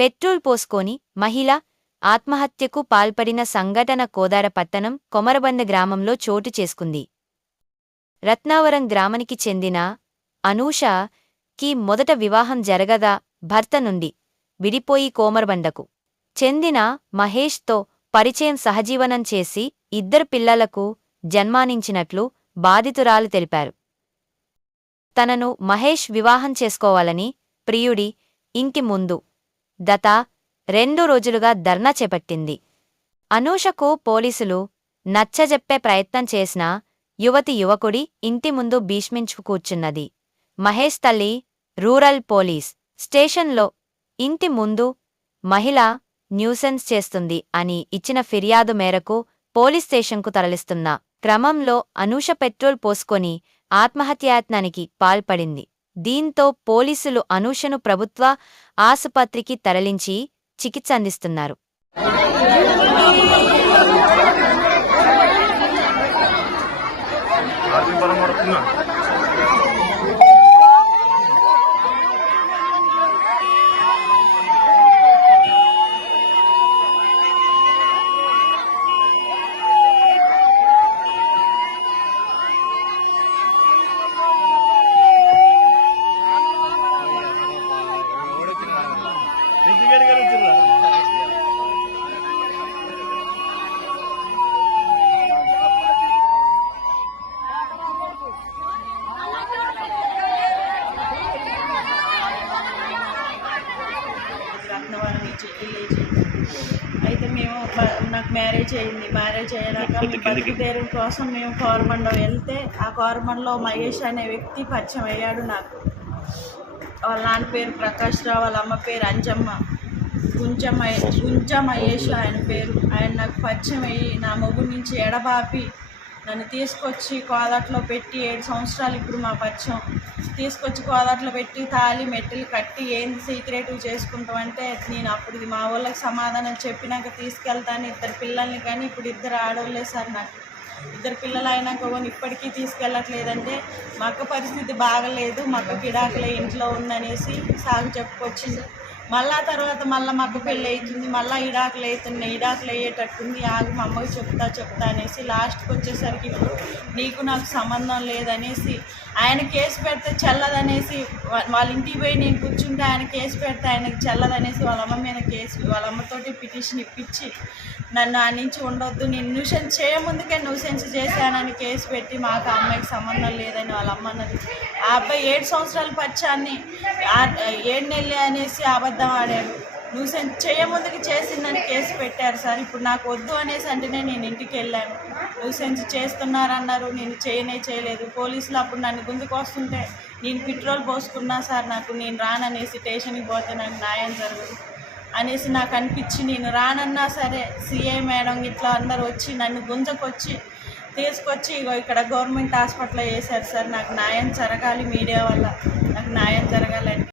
Petrol పోసుకొని మహిళ ఆత్మహత్యకు పాల్పడిన సంఘటన కోదాడ పట్టణం కొమరబంద గ్రామంలో చోటు చేసుకుంది. రత్నావరం గ్రామానికి చెందిన అనూష కి మొదట వివాహం జరగదా భర్త నుండి విడిపోయి కోమరబండకు చెందిన మహేష్తో పరిచయం సహజీవనం చేసి ఇద్దరు పిల్లలకు జన్మానించినట్లు బాధితురాలు తెలిపారు. తనను మహేష్ వివాహం చేసుకోవాలని ప్రియుడి ఇంటి ముందు గత రెండు రోజులుగా ధర్నా చేపట్టింది. అనూషకు పోలీసులు నచ్చజెప్పే ప్రయత్నం చేసినా యువతి యువకుడి ఇంటి ముందు భీష్మించు కూర్చున్నది. మహేష్ తల్లి రూరల్ పోలీస్ స్టేషన్లో ఇంటి ముందు మహిళ న్యూసెన్స్ చేస్తుంది అని ఇచ్చిన ఫిర్యాదు మేరకు పోలీస్ స్టేషన్కు తరలిస్తున్న క్రమంలో అనూష పెట్రోల్ పోసుకొని ఆత్మహత్యాయత్నానికి పాల్పడింది. దీంతో పోలీసులు అనూషను ప్రభుత్వ ఆసుపత్రికి తరలించి చికిత్స అందిస్తున్నారు. విలేజ్ అయితే మేము నాకు మ్యారేజ్ అయింది. మ్యారేజ్ అయ్యాక తెరువు కోసం మేము కోరమండలం వెళ్తే ఆ కోరమండలో మహేష్ అనే వ్యక్తి పరిచయం అయ్యాడు నాకు. వాళ్ళ నాన్న పేరు ప్రకాష్ రావు వాళ్ళ అమ్మ పేరు అంజమ్మ. గుంజ మహేష్ ఆయన పేరు. ఆయన నాకు పరిచయం అయ్యి నా మొగ్గు నుంచి ఎడబాపి నన్ను తీసుకొచ్చి కోదాట్లో పెట్టి ఏడు సంవత్సరాలు ఇప్పుడు మా పరిచయం తీసుకొచ్చి కోదాట్లో పెట్టి తాళి మెట్టెలు కట్టి ఏంది సీక్రెటివ్ చేసుకుంటామంటే నేను అప్పుడు ఇది మా వాళ్ళకి సమాధానం చెప్పినాక తీసుకెళ్తాను ఇద్దరు పిల్లల్ని కానీ ఇప్పుడు ఇద్దరు ఆడవాళ్ళే సార్ నాకు. ఇద్దరు పిల్లలు అయినాక కొన్ని ఇప్పటికీ తీసుకెళ్ళట్లేదంటే మా అక్క పరిస్థితి బాగలేదు మా అక్క గిడాకులే ఇంట్లో ఉందనేసి సాగు చెప్పుకొచ్చింది మళ్ళా తర్వాత మళ్ళీ మా పెళ్ళి అవుతుంది మళ్ళీ ఇడాకులు అవుతున్నాయి ఇడాకులు అయ్యేటట్టుంది. ఆగు మా అమ్మకి చెప్తా చెప్తా అనేసి లాస్ట్కి వచ్చేసరికి ఇప్పుడు నీకు నాకు సంబంధం లేదనేసి ఆయన కేసు పెడితే చల్లదనేసి వాళ్ళ ఇంటికి పోయి నేను కూర్చుంటే ఆయన కేసు పెడితే ఆయనకి చెల్లదనేసి వాళ్ళ అమ్మ మీద కేసు వాళ్ళ అమ్మతోటి పిటిషన్ ఇప్పించి నన్ను ఆ నుంచి ఉండొద్దు నేను న్యూసెన్స్ చేయముందుకే న్యూసెన్స్ చేశానని కేసు పెట్టి మాకు ఆ అమ్మాయికి సంబంధం లేదని వాళ్ళ అమ్మ అన్నది. ఆ అబ్బాయి ఏడు సంవత్సరాలు పచ్చాన్ని ఏడు నెలలు అనేసి అబద్ధం ఆడాడు నువ్వు చేయముందుకు చేసిందని కేసు పెట్టారు సార్. ఇప్పుడు నాకు వద్దు అనేసి అంటేనే నేను ఇంటికి వెళ్ళాను. న్యూసెన్స్ చేస్తున్నారన్నారు. నేను చేయనే చేయలేదు. పోలీసులు అప్పుడు నన్ను గుందుకు వస్తుంటే నేను పెట్రోల్ పోసుకున్నా సార్ నాకు నేను రాననేసి స్టేషన్కి పోతే నాకు న్యాయం జరగదు అనేసి నాకు అనిపించి నేను రానన్నా సరే సీఏ మేడం ఇట్లా అందరు వచ్చి నన్ను గుంజకొచ్చి తీసుకొచ్చి ఇగో ఇక్కడ గవర్నమెంట్ హాస్పిటల్లో వేశారు సార్. నాకు న్యాయం జరగాలి మీడియా వల్ల. నాకు న్యాయం జరగాలని